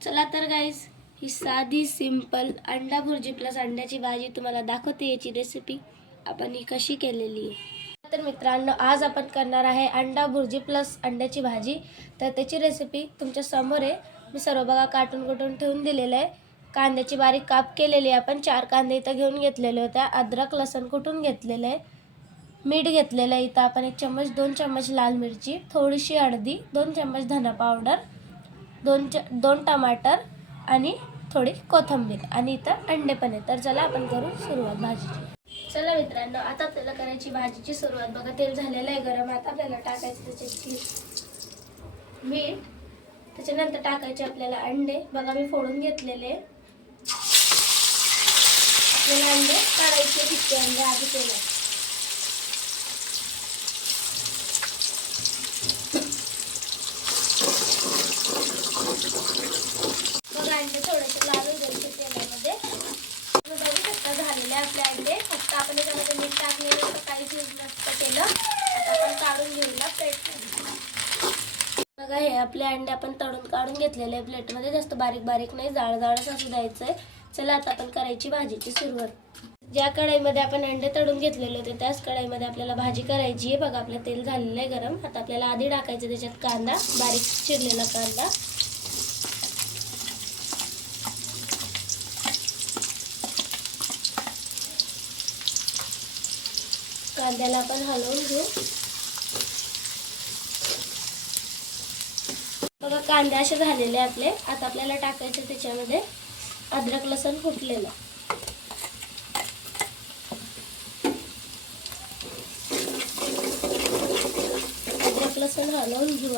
चला तर गाईस, ही साधी सिंपल अंडा भुर्जी प्लस अंड्याची भाजी तुम्हाला दाखवते। याची रेसिपी आपण ही कशी केलेली आहे। तर मित्रांनो, आज आपण करणार आहे अंडा भुर्जी प्लस अंड्याची भाजी। तर त्याची रेसिपी तुमच्या समोर आहे। मी सर्व बघा काटून कुटून ठेवून दिलेलं आहे। कांद्याची बारीक काप केलेली आपण 4 कांदे इथं घेऊन घेतलेले होते। अद्रक लसूण कुटून घेतलेले आहे। मीठ घेतलेलं आहे इथं आपण 1 चम्मच, 2 चम्मच लाल मिरची, थोडीशी हळदी, 2 चम्मच धना पावडर, 2 टमाटर आणि थोडी कोथिंबीर आणि इथं अंडे पण आहे। तर चला आपण करू सुरुवात भाजीची। चला मित्रांनो, आता आपल्याला करायची भाजीची सुरुवात। बघा तेल झालेलं आहे गरम। आता आपल्याला टाकायचं त्याच्यात मीठ, त्याच्यानंतर टाकायचे आपल्याला अंडे। बघा मी फोडून घेतलेले। आपल्याला अंडे काढायचे, तितके अंडे आधी तेलात। बघा अंडे थोडेसे लाल होऊ द्यायचे तेलामध्ये। तुम्ही बघू शकता झालेले आपले अंडे। फक्त आपण याच्यामध्ये मीठ टाकलेलं तर काहीच यूज नसतं केलं। आता आपण काढून घेऊया प्लेटमध्ये। बघा हे आपले अंडे आपण तळून काढून घेतलेले प्लेटमध्ये। जास्त बारीक बारीक नाही, जाडजाडच असू द्यायचंय। चला आता आपण करायची भाजीची सुरुवात। ज्या कढईमध्ये आपण अंडे तळून घेतलेले होते त्याच कढईमध्ये आपल्याला भाजी करायची आहे। बघा आपलं तेल झालेलं आहे गरम। आता आपल्याला आधी टाकायचं त्याच्यात कांदा, बारीक चिरलेला कांदा। कांद्याला आपण हलवून घेऊ। बघा कांदे असे झालेले आपले। आता आपल्याला टाकायचं त्याच्यामध्ये अद्रक लसूण कुटलेलं। अद्रक लसूण हलवून घेऊ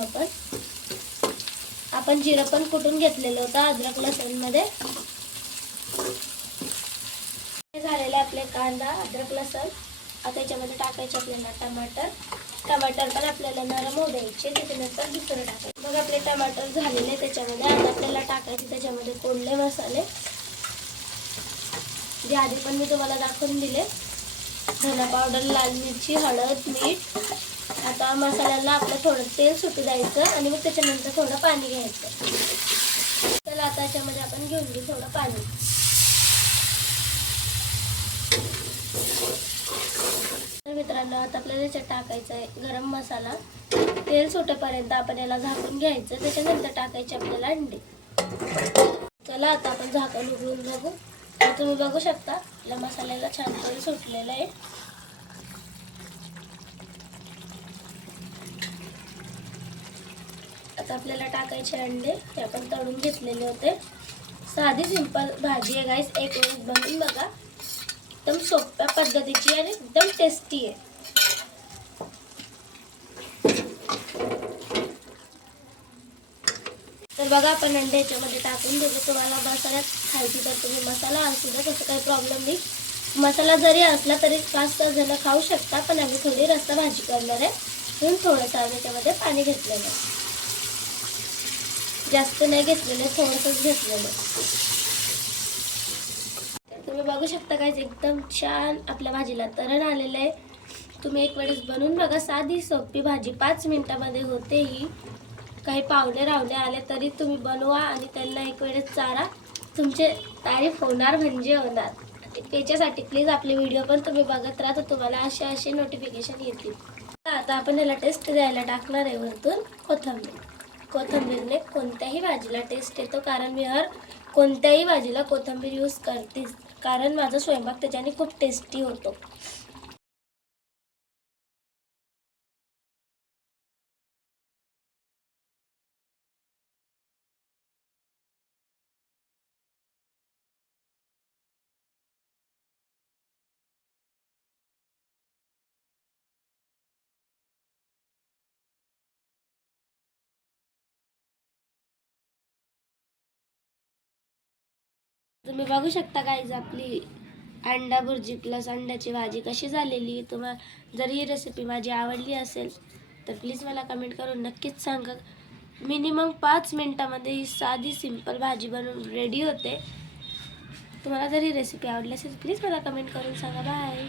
आपण जिरं पण कुटून घेतलेलं होतं अद्रक लसूण मध्ये। झालेले आपले कांदा, अद्रक लसूण। आता याच्यामध्ये टाकायचे आपल्याला टमाटर पण आपल्याला नरम होऊ द्यायचे। त्याच्यानंतर दुसरं टाकायचं। बघा आपले टमाटर झालेले त्याच्यामध्ये। आता आपल्याला टाकायचे त्याच्यामध्ये कोरडे मसाले, जे आधी पण मी तुम्हाला दाखवून दिले। धना पावडर, लाल मिरची, हळद, मीठ। आता मसाल्याला आपलं थोडं तेल सुटू द्यायचं आणि मग त्याच्यानंतर थोडं पाणी घ्यायचं। चला आता याच्यामध्ये आपण घेऊन घेऊ थोडं पाणी। तर मित्रांनो, आता आपल्याला याच्यात टाकायचं आहे गरम मसाला। तेल सुटेपर्यंत आपण याला झाकून घ्यायचं। त्याच्यानंतर टाकायचे आपल्याला अंडे। चला आता आपण झाकण उघडून बघू। तर तुम्ही बघू शकता आपल्या मसाल्याला छान तेल सुटलेलं आहे। आता आपल्याला टाकायचे अंडे, ते आपण तळून घेतलेले होते। साधी सिंपल भाजी आहे गाईस, एक वेळेस बनवून बघा। एकदम सोप्या पद्धतीची आणि एकदम टेस्टी आहे। तर बघा आपण अंडे याच्यामध्ये टाकून देतो। तुम्हाला मसाल्यात खायची तर तुम्ही मसाला असू द्या, तसं काही प्रॉब्लेम नाही। मसाला जरी असला तरी 5-6 जण खाऊ शकता, पण आम्ही थोडी रस्सा भाजी करणार आहे म्हणून थोडंसं आम्ही त्याच्यामध्ये पाणी घेतलेलं आहे। जास्त नाही घेतलेलं, थोडंसंच घेतलेलं। तुम्ही बघू शकता काय एकदम छान आपल्या भाजीला तरण आलेलं आहे। तुम्ही एक वेळेस बनवून बघा। साधी सोपी भाजी 5 मिनिटामध्ये होते ही। काही पाहुणे रावणे आले तरी तुम्ही बनवा आणि त्यांना एक वेळेस चारा। तुमचे तारीफ होणार म्हणजे होणार। त्याच्यासाठी प्लीज आपले व्हिडिओ पण तुम्ही बघत राहा, तर तुम्हाला असे नोटिफिकेशन येतील। आता आपण याला टेस्ट द्यायला टाकणार आहे वरतून कोथिंबीर। कोथिंबीरने कोणत्याही भाजीला टेस्ट येतो, कारण मी कोणत्याही भाजीला कोथिंबीर यूज करतेच, कारण माझा स्वयंपाक त्याच्याने खूप टेस्टी होतो। तुम्ही बघू शकता गाईज आपली अंडा भुर्जी प्लस अंड्याची भाजी कशी झालेली। तुम्हाला जर ही रेसिपी माझी आवडली असेल तर प्लीज मला कमेंट करून नक्कीच सांगा। मिनिमम 5 मिनिटामध्ये ही साधी सिंपल भाजी बनवून रेडी होते। तुम्हाला जर ही रेसिपी आवडली असेल प्लीज मला कमेंट करून सांगा। बाय।